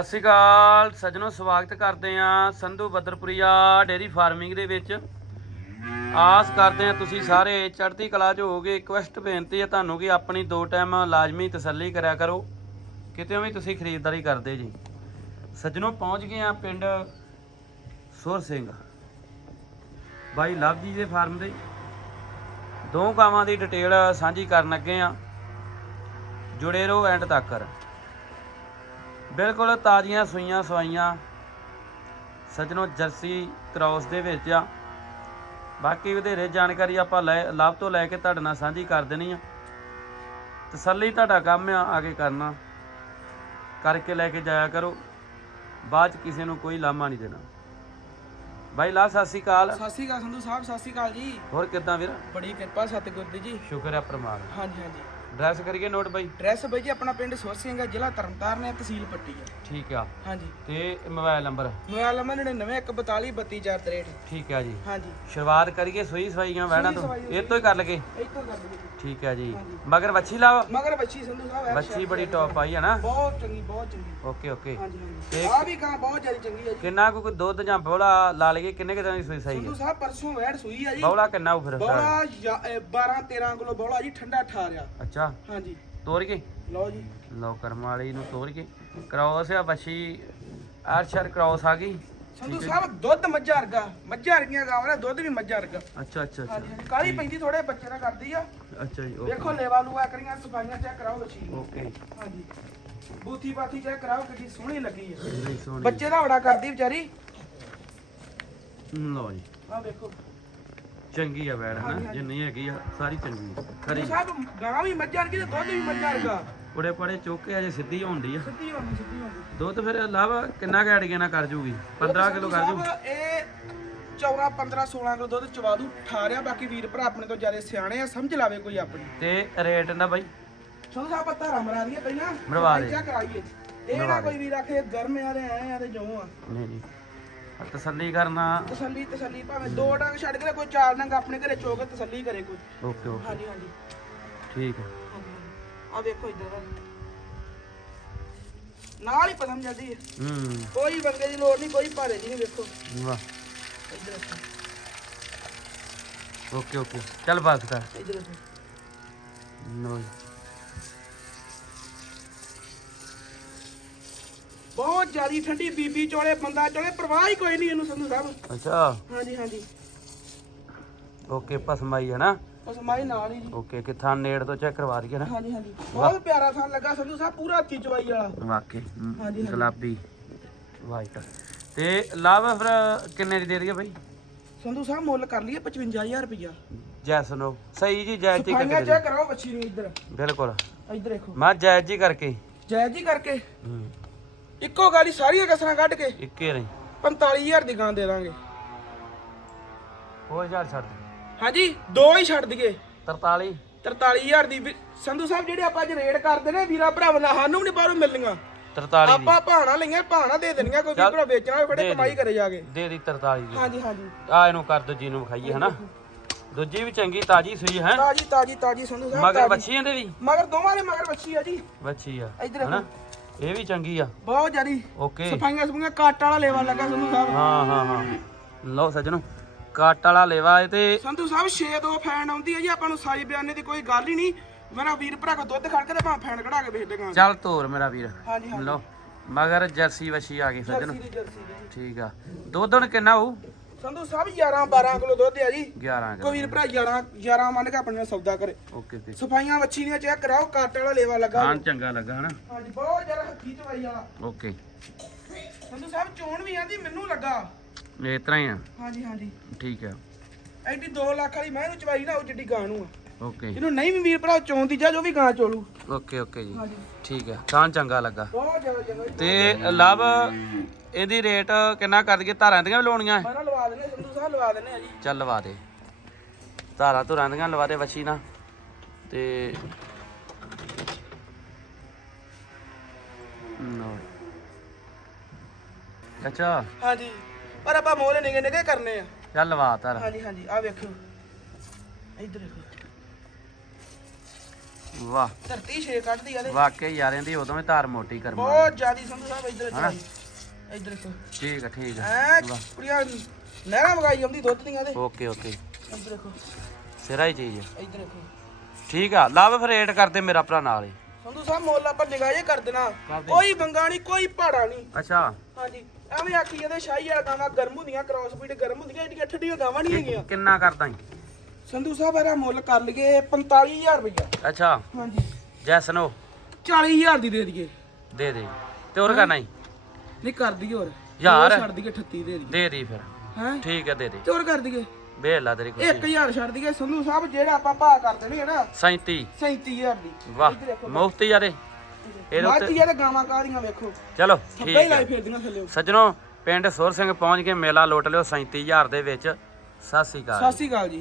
ਸਤਿ ਸ਼੍ਰੀ ਅਕਾਲ। ਸੱਜਣੋ, ਸਵਾਗਤ ਕਰਦੇ ਆਂ ਸੰਧੂ ਬੱਦਰਪੁਰੀਆ ਡੇਰੀ ਫਾਰਮਿੰਗ ਦੇ ਵਿੱਚ। ਆਸ ਕਰਦੇ ਆਂ ਤੁਸੀਂ ਸਾਰੇ ਚੜ੍ਹਦੀ ਕਲਾ 'ਚ ਹੋਗੇ ਰਿਕਵੈਸਟ ਬੇਨਤੀ ਹੈ ਤੁਹਾਨੂੰ ਕਿ ਆਪਣੀ ਦੋ ਟਾਈਮ ਲਾਜ਼ਮੀ ਤਸੱਲੀ ਕਰਿਆ ਕਰੋ। ਕਿਤੇ ਵੀ ਤੁਸੀਂ ਖਰੀਦਦਾਰੀ ਕਰਦੇ ਜੀ। ਸੱਜਣੋ, ਪਹੁੰਚ ਗਏ ਆਂ ਪਿੰਡ ਸੁਰ ਸਿੰਘ। ਬਾਈ ਲਵ ਜੀ ਦੇ ਫਾਰਮ ਦੇ। ਦੋ ਗਾਵਾਂ ਦੀ ਡਿਟੇਲ ਸਾਂਝੀ ਕਰਨ ਲੱਗੇ ਆਂ ਜੁੜੇ ਰਹੋ ਐਂਡ ਤੱਕ। ਬਿਲਕੁਲ ਤਾਜ਼ੀਆਂ ਸੂਈਆਂ ਸਵਾਈਆਂ ਸੱਜਣੋ ਜਰਸੀ ਕ੍ਰਾਸ ਦੇ ਵਿੱਚ ਆ। ਬਾਕੀ ਵਧੇਰੇ ਜਾਣਕਾਰੀ ਆਪਾਂ ਲੈ ਲਾਭ ਤੋਂ ਲੈ ਕੇ ਤੁਹਾਡੇ ਨਾਲ ਸਾਂਝੀ ਕਰ ਦੇਣੀ ਆ। ਤਸੱਲੀ ਤੁਹਾਡਾ ਕੰਮ ਆ ਆਗੇ ਕਰਨਾ। ਕਰਕੇ ਲੈ ਕੇ ਜਾਇਆ ਕਰੋ। ਬਾਅਦ ਚ ਕਿਸੇ ਨੂੰ ਕੋਈ ਲਾਮਾ ਨਹੀਂ ਦੇਣਾ। ਬਾਈ ਲਾ ਸਤਿ ਸ਼੍ਰੀ ਅਕਾਲ। ਸਤਿ ਸ਼੍ਰੀ ਅਕਾਲ ਸੰਧੂ ਸਾਹਿਬ ਸਤਿ ਸ਼੍ਰੀ ਅਕਾਲ ਜੀ। ਹੋਰ ਕਿੱਦਾਂ ਵੀਰ? ਬੜੀ ਕਿਰਪਾ ਸਤਿਗੁਰ ਦੀ ਜੀ। ਸ਼ੁਕਰ ਹੈ ਪ੍ਰਮਾਤਮਾ ਹਾਂਜੀ ਹਾਂਜੀ। ਡਰੈਸ ਕਰੀਏ ਨੋਟ ਬਾਈ? ਐਡਰੈਸ ਬਈ ਜੀ ਆਪਣਾ ਪਿੰਡ ਸੁਰ ਸਿੰਘ ਹੈ ਜ਼ਿਲ੍ਹਾ ਤਰਨਤਾਰਨ ਹੈ ਤਹਿਸੀਲ ਪੱਟੀ ਹੈ। ਠੀਕ ਆ। ਹਾਂਜੀ। ਤੇ ਮੋਬਾਈਲ ਨੰਬਰ? ਮੋਬਾਈਲ ਨੰਬਰ 9914232463 ਠੀਕ ਆ ਜੀ। ਹਾਂਜੀ। ਸ਼ੁਰੂਆਤ ਕਰੀਏ ਸੂਈ ਸਵਾਈਆਂ ਵਹਿਣਾ ਤੋਂ। ਸਵਾਈ ਇਹ ਤੋਂ ਹੀ ਕਰ ਲਗੇ। ਇੱਥੋਂ ਕਰ ਦਿਓ ਜੀ ਠੀਕ ਹੈ ਜੀ। ਮਗਰ ਵੱਛੀ ਲਾਵਾ ਮਗਰ ਬੱਚੀ ਸੰਧੂ ਸਾਹਿਬ ਵੱਛੀ ਬੜੀ ਟੌਪ ਆਈ ਹੈ ਨਾ। ਬਹੁਤ ਚੰਗੀ ਬਹੁਤ ਚੰਗੀ। Okay okay. ਹਾਂਜੀ ਆ ਵੀ ਗਾਂ ਬਹੁਤ ਜ਼ਿਆਦਾ ਚੰਗੀ ਹੈ ਜੀ। ਕਿੰਨਾ ਕੁ ਦੁੱਧ ਜਾਂ ਬੋਲਾ ਲਾ ਲਈਏ ਕਿੰਨੇ ਕਿਦਾਂ ਦੀ ਸੂਈ ਸਹੀ ਸੰਧੂ ਹੈ ਸਾਹਿਬ ਪਰਸੋਂ ਵੈੜ ਸੂਈ ਆ ਜੀ। ਬੋਲਾ ਕਿੰਨਾ ਉਹ ਫਿਰ ਬੋਲਾ 12 13 ਕਿਲੋ ਬੋਲਾ ਜੀ ਠੰਡਾ ਠਾਰਿਆ ਅੱਛਾ। ਹਾਂਜੀ। ਤੋਰ ਕੇ? ਲਓ ਜੀ। ਲਓ ਕਰਮ ਵਾਲੀ ਨੂੰ ਤੋਰ ਕੇ। ਕ੍ਰਾਸ ਆ ਵੱਛੀ। ਆਰਸ਼ਰ ਕ੍ਰਾਸ ਆ ਗਈ। ਸੰਧੂ ਸਾਹਿਬ ਦੁੱਧ ਮੱਝਾਂ ਵਰਗਾ। ਮੱਝਾਂ ਵਰਗੀਆਂ ਗਾਵਾਂ ਦੁੱਧ ਵੀ ਮੱਝਾਂ ਵਰਗਾ। ਅੱਛਾ ਅੱਛਾ ਅੱਛਾ। ਕਾਲੀ ਪੈਂਦੀ ਥੋੜੇ ਬੱਚੇ ਨਾਲ ਕਰਦੀ ਆ। ਅੱਛਾ ਜੀ ਵੇਖੋ ਲੇਵਾ ਲੂਆ ਕਰੀਆਂ ਸਫਾਈਆਂ ਚੈੱਕ ਕਰਾਓ ਬੱਚੀ ਓਕੇ। ਹਾਂਜੀ। ਬੂਥੀ ਬਾਥੀ ਚੈੱਕ ਕਰਾਓ ਕਿੰਨੀ ਸੋਹਣੀ ਲੱਗੀ ਸੋਹਣੀ। ਬੱਚੇ ਦਾ ਬੜਾ ਕਰਦੀ ਵਿਚਾਰੀ। ਲਓ ਜੀ। ਆ ਵੇਖੋ। ਚੰਗੀ ਆ ਬੈੜ ਹਾਂਜੀ, ਹਨਾ ਹਾਂਜੀ। ਜਿੰਨੀ ਹੈਗੀ ਆ ਸਾਰੀ ਚੰਗੀ ਆ। ਖਰੀ। ਸਾਹਿਬ ਗਾਂ ਵੀ ਮੱਝਾਂ ਵਰਗੀ ਤੇ ਦੁੱਧ ਵੀ ਮੱਝਾਂ ਵਰਗਾ। ਕੁੜੇ ਪੜੇ ਚੁੱਕ ਕੇ ਅਜੇ ਸਿੱਧੀ ਹੁੰਦੀ ਆ। ਸਿੱਧੀ ਹੋਣੀ ਸਿੱਧੀ ਹੋਣੀ ਦੁੱਧ ਫਿਰ ਇਲਾਵਾ ਕਿੰਨਾ ਕੁ ਐਡ ਨਾ ਕਰ ਜੂਗੀ? 15 ਕਿਲੋ ਕਰ ਜੂ? ਸਾਹਿਬ, ਇਹ 14 15 16 ਕਿਲੋ ਦੁੱਧ ਚਵਾ ਦੂ ਠਾਰਿਆ ਬਾਕੀ ਵੀਰ ਭਰਾ ਆਪਣੇ ਤੋਂ ਜ਼ਿਆਦਾ ਸਿਆਣੇ ਆ ਸਮਝ ਲਾਵੇ ਕੋਈ ਆਪਣੀ। ਤੇ ਰੇਟ ਦਾ ਬਾਈ। ਸੰਧੂ ਸਾਹਿਬ ਪੱਤਾ ਰਮਰਾ ਦਈਏ ਪਹਿਲਾਂ ਮਰਵਾ ਦੇ। ਚੈੱਕ ਕਰਾਈਏ। ਇਹ ਨਾ। ਕੋਈ ਵੀਰ ਆਖੇ ਗਰਮ ਆ ਆਏ ਆ ਤੇ ਜੋ ਆ। ਨਹੀਂ ਨਹੀਂ। ਤਸੱਲੀ ਕਰਨਾ। ਤਸੱਲੀ ਤਸੱਲੀ ਭਾਵੇਂ ਦੋ ਡੰਗ ਛੱਡ ਕੇ ਕੋਈ ਚਾਰ ਡੰਗ ਆਪਣੇ ਘਰੇ ਚੋਕ ਤਸੱਲੀ ਕਰੇ ਕੋਈ। Okay okay. ਹਾਂਜੀ ਹਾਂਜੀ। ਠੀਕ ਹੈ। ਆ ਵੇਖੋ ਇੱਧਰ। ਨਾਲ ਹੀ ਪਸੰਦ ਜਾਂਦੀ ਹੈ। ਹੂੰ। ਕੋਈ ਬੰਦੇ ਦੀ ਲੋੜ ਨਹੀਂ ਕੋਈ ਭਾਰੇ ਦੀ ਨਹੀਂ ਵੇਖੋ। ਵਾਹ। ਇੱਧਰ ਓਕੇ ਓਕੇ। ਚੱਲ ਬਾਤ ਕਰ। ਇੱਧਰ ਨੋ ਬਹੁਤ ਜ਼ਿਆਦੀ ਠੰਡੀ ਬੀਬੀ ਚੋਲੇ ਬੰਦਾ ਚੋਲੇ ਪਰਵਾਹ ਹੀ ਕੋਈ ਨਹੀਂ ਇਹਨੂੰ ਸੰਧੂ ਸਾਹਿਬ। ਅੱਛਾ। ਹਾਂਜੀ ਹਾਂਜੀ। ਓਕੇ ਪਸਮਾਈ ਹੈ ਨਾ ਮਾਈ ਨਾਲ ਹੀ ਜੀ। ਓਕੇ ਕਿਥਾਂ ਨੇੜ ਤੋਂ ਚੈੱਕ ਕਰਵਾ ਦਈਏ ਨਾ ਹਾਂਜੀ ਹਾਂਜੀ। ਬਹੁਤ ਪਿਆਰਾ ਥਾਂ ਲੱਗਾ ਸੰਧੂ ਸਾਹਿਬ ਪੂਰਾ ਹੱਥੀ ਚਵਾਈ ਵਾਲਾ। ਵਾਕਈ। ਹਾਂਜੀ, ਹਾਂਜੀ। ਗੁਲਾਬੀ। ਵਾਈਟ। ਤੇ ਲਾਵਾ ਫਿਰ ਕਿੰਨੇ ਦੀ ਦੇ ਦਈਏ ਬਾਈ? ਸੰਧੂ ਸਾਹਿਬ ਮੁੱਲ ਕਰ ਲਈਏ 55000 ਰੁਪਇਆ ਜੈਸ ਨੋ ਸਹੀ ਜੀ ਜਾਇਜ਼ ਜੀ ਕਰਕੇ ਦੇ ਚੈੱਕ ਕਰਾਓ ਬੱਚੀ ਨੂੰ ਇੱਧਰ। ਦਿਓ। ਬਿਲਕੁਲ। ਇੱਧਰ ਦੇਖੋ। ਮੈਂ ਜਾਇਜ਼ ਜੀ ਕਰਕੇ। ਜਾਇਜ਼ ਜੀ ਕਰਕੇ। ਹੂੰ। ਇੱਕੋ ਗਾਲੀ ਸਾਰੀਆਂ ਕਸਰਾਂ ਕੱਢ ਕੇ ਇੱਕੇ ਰਹੀ। 45000 ਦੀ ਗਾਂ ਦੇ ਦਾਂਗੇ। ਹੋਰ ਹਜ਼ਾਰ ਛੱਡ ਦੇ। ਹਾਂਜੀ ਦੋ ਹੀ ਛੱਡ ਦਈਏ। 43 43000 ਦੀ ਵੀ- ਸੰਧੂ ਸਾਹਿਬ ਜਿਹੜੇ ਆਪਾਂ ਅੱਜ ਰੇਡ ਕਰਦੇ ਨੇ ਵੀਰਾ ਭਰਾਵਾਂ ਨਾਲ ਸਾਨੂੰ ਵੀ ਨਹੀਂ ਬਾਹਰੋਂ ਮਿਲਣੀਆਂ। 43 ਦੀ। ਆਪਾਂ ਭਾਣਾ ਲਈਆਂ ਭਾਣਾ ਦੇ ਦੇਣੀਆਂ ਕੋਈ ਵੀਰ ਭਰਾ ਵੇਚਣਾ ਹੋਵੇ ਦੇ ਫੜੇ ਦੇ। ਕਮਾਈ ਕਰੇ ਜਾ ਕੇ। ਦੇ ਦੀ 43 ਦੀ। ਹਾਂਜੀ ਹਾਂਜੀ। ਆ ਇਹਨੂੰ ਕਰ ਦੋ ਜੀ ਨੂੰ ਵਿਖਾਈਏ ਹਨਾ। ਦੂਜੀ ਵੀ ਚੰਗੀ ਤਾਜੀ ਸੂਈ ਹੈ। ਤਾਜੀ ਤਾਜੀ ਤਾਜੀ ਸੰਧੂ ਸਾਹਿਬ ਮਗਰ ਤਾਜ਼ੀ। ਬੱਚੀਆਂ ਦੇ ਵੀ। ਮਗਰ ਦੋਵਾਂ ਦੇ ਮਗਰ ਬੱਚੀ ਆ ਜੀ। ਬੱਚੀ ਆ ਇੱਧਰ ਹਨਾ। ਇਹ ਵੀ ਚੰਗੀ ਆ। ਬਹੁਤ ਜ਼ਿਆਦੀ। ਓਕੇ। ਸਫਾਈਆਂ ਸਫਾਈਆਂ ਕੱਟ ਵਾਲਾ ਲੇਵਾ ਲੱਗਾ ਸੰਧੂ ਸਾਹਿਬ। ਹਾਂ ਹਾਂ ਹਾਂ। ਲਓ ਸੱਜਣੋ ਕੱਟ ਵਾਲਾ ਲੇਵਾ ਇਹ ਤੇ ਸੰਧੂ ਸਾਹਿਬ 6 ਦੋ ਫੈਨ ਆਉਂਦੀ ਹੈ ਜੀ ਆਪਾਂ ਨੂੰ ਸਾਈ ਬਿਆਨੇ ਦੀ ਕੋਈ ਗੱਲ ਹੀ ਨਹੀਂ। ਮੇਰਾ ਵੀਰ ਭਰਾ ਕੋ ਦੁੱਧ ਖੜ ਕੇ ਤੇ ਫੈਨ ਕਢਾ ਕੇ ਵੇਚ ਦੇਗਾ। ਚੱਲ ਤੋਰ ਮੇਰਾ ਵੀਰ। ਹਾਂਜੀ ਹਾਂਜੀ। ਲਓ ਮਗਰ ਜਰਸੀ ਵਛੀ ਆ ਗਈ ਸੱਜਣੋ। ਠੀਕ ਆ। ਦੁੱਧ ਹੁਣ ਕਿੰਨਾ ਹੋਊ? ਸੰਧੂ ਸਾਹਿਬ 11 12 ਕਿਲੋ ਦੁੱਧ ਆ ਜੀ। 11 ਕੋਈ ਵੀਰ ਭਰਾ 11 11 ਮੰਨ ਕੇ ਆਪਣੇ ਨਾਲ ਸੌਦਾ ਕਰੇ। ਓਕੇ ਓਕੇ ਸਫਾਈਆਂ ਵੱਛੀ ਦੀਆਂ ਚੈੱਕ ਕਰਾਓ ਕੱਟ ਵਾਲਾ ਲੇਵਾ ਲੱਗਾ ਖਾਣ ਚੰਗਾ ਲੱਗਾ ਹਨਾ? ਹਾਂਜੀ ਬਹੁਤ ਜ਼ਿਆਦਾ ਹੱਥੀ ਚਵਾਈ ਵਾਲਾ। ਓਕੇ। ਸੰਧੂ ਸਾਹਿਬ ਚੋਣ ਵੀ ਆਂਦੀ ਮੈਨੂੰ ਲੱਗਾ। ਇਸ ਤਰ੍ਹਾਂ ਹੀ ਆ। ਹਾਂਜੀ ਹਾਂਜੀ। ਠੀਕ ਆ। ਐਡੀ 2 ਲੱਖ ਵਾਲੀ ਮੈਂ ਇਹਨੂੰ ਚਵਾਈ ਨਾ ਉਹ ਜਿੱਡੀ ਗਾਂ ਨੂੰ ਆ। ਓਕੇ ਜਿਹਨੂੰ ਨਹੀਂ ਵੀ ਵੀਰ ਭਰਾ ਚੋਣ ਦੀ ਜਾ ਜੋ ਵੀ ਗਾਂ ਚੋਲੂ। ਓਕੇ ਓਕੇ ਜੀ। ਹਾਂਜੀ। ਠੀਕ ਆ ਖਾਣ ਚੰਗਾ ਲੱਗਾ। ਬਹੁਤ ਜ਼ਿਆਦਾ ਜਗ੍ਹਾ ਤੇ ਲਵ ਇਹਦੀ ਰੇਟ ਕਿੰਨਾ ਕਰ ਦਈਏ? ਧਾਰਾਂ ਦੀਆਂ ਵੀ ਲਾਉਣੀਆਂ। ਮੈਂ ਨਾ ਲਵਾ ਦਿੰਦੇ ਸੰਧੂ ਸਾਹਿਬ ਲਵਾ ਦਿੰਦੇ ਆ ਜੀ। ਚੱਲ ਲਵਾ ਦੇ। ਧਾਰਾਂ ਧੁਰਾਂ ਦੀਆਂ ਲਵਾ ਦੇ ਵਛੀ ਨਾ ਤੇ ਲਓ। ਅੱਛਾ। ਹਾਂਜੀ। ਪਰ ਆਪਾਂ ਮੋਲੇ ਨਿਗੇ ਨਿਗੇ ਕਰਨੇ ਆ। ਚੱਲ ਲਵਾ ਧਾਰ। ਹਾਂਜੀ ਹਾਂਜੀ। ਆ ਵੇਖੋ। ਇੱਧਰ ਦੇਖੋ ਵਾਹ। ਧਰਤੀ ਛੇ ਕੱਢਦੀ ਆ ਤੇ ਵਾਕਈ ਯਾਰਾਂ ਦੀ ਉਦੋਂ ਵੀ ਧਾਰ ਮੋਟੀ ਕਰਮਾ ਬਹੁਤ ਜ਼ਿਆਦੀ ਸੰਧੂ ਸਾਹਿਬ ਇੱਧਰ ਹਨਾ? ਇੱਧਰ ਇੱਧਰ ਦੇਖੋ ਠੀਕ ਆ ਠੀਕ ਆ। ਐ ਵਾਹ। ਕੁੜੀਆਂ ਨਹਿਰਾਂ ਮਗਾਈ ਆਉਂਦੀ ਦੁੱਧ ਦੀਆਂ ਤੇ। Okay okay. ਇੱਧਰ ਦੇਖੋ। ਸਿਰਾ ਹੀ ਚੀਜ਼ ਆ। ਇੱਧਰ ਦੇਖੋ। ਠੀਕ ਆ ਲਵ ਫਿਰ ਰੇਟ ਕਰਦੇ ਮੇਰਾ ਭਰਾ ਨਾਲ ਹੀ। ਸੰਧੂ ਸਾਹਿਬ ਮੁੱਲ ਆਪਾਂ ਨਿਗਾਹ ਜੇ ਕਰ ਦੇਣਾ। ਕਰ ਦੇ। ਕੋਈ ਬੰਗਾ ਨਹੀਂ ਕੋਈ ਪਹਾੜਾ ਨਹੀਂ। ਅੱਛਾ। ਹਾਂਜੀ। ਐਵੇਂ ਆਖੀ ਜਾਂਦੇ ਸ਼ਾਹੀ ਵਾਲਾ ਗਾਵਾਂ ਗਰਮ ਹੁੰਦੀਆਂ ਕ੍ਰਾਸ ਬੀਟ ਗਰਮ ਹੁੰਦੀਆਂ ਏਡੀਆਂ ਠੱਡੀਆਂ ਗਾਵਾਂ ਨਹੀਂ ਹੈਗੀਆਂ। ਕਿੰਨਾ ਕਰਦਾ ਈ? ਸੰਧੂ ਸਾਹਿਬ ਇਹਦਾ ਮੁੱਲ ਕਰ ਲਈਏ 45000 ਰੁਪਇਆ ਅੱਛਾ। ਹਾਂਜੀ। ਜੈਸਨੋ 40000 ਦੀ ਦੇ ਦਈਏ। ਦੇ ਦੇ। ਤੇ ਹੋਰ ਕਰਨਾ ਹੀ ਨਹੀਂ ਕਰ ਦਈਏ ਹੋਰ। ਯਾਰ। ਛੱਡ ਦਈਏ 38 ਦੇ ਦਈਏ। ਦੇ ਦੇ ਫਿਰ। ਹੈ? ਠੀਕ ਹੈ ਦੇ ਦੇ। ਤੇ ਹੋਰ ਕਰ ਦਈਏ। ਵੇਖ ਲਾ ਤੇਰੀ ਖੁਸ਼ੀ। 1000 ਛੱਡ ਦਈਏ। ਸੰਧੂ ਸਾਹਿਬ ਜਿਹੜਾ ਆਪਾਂ ਭਾਅ ਕਰ ਦੇਣੀ ਹੈ ਨਾ 37 37000 ਦੀ। ਵਾਹ ਮੁਫਤ ਯਾਰੇ ਇਹਦੇ ਉੱਤੇ ਯਾਰ ਗਾਵਾਂ ਕਾਦੀਆਂ ਵੇਖੋ। ਚਲੋ ਠੀਕ ਹੈ। ਲਾਈ ਫਿਰਦੀਆਂ ਥੱਲੇ। ਸੱਜਣੋ ਪਿੰਡ ਸੁਰ ਸਿੰਘ ਪਹੁੰਚ ਕੇ ਮੇਲਾ ਲੁੱਟ ਲਿਓ 37000 ਦੇ ਵਿੱਚ। ਸਤਿ ਸ੍ਰੀ ਅਕਾਲ। ਸਤਿ ਸ਼੍ਰੀ ਅਕਾਲ ਜੀ।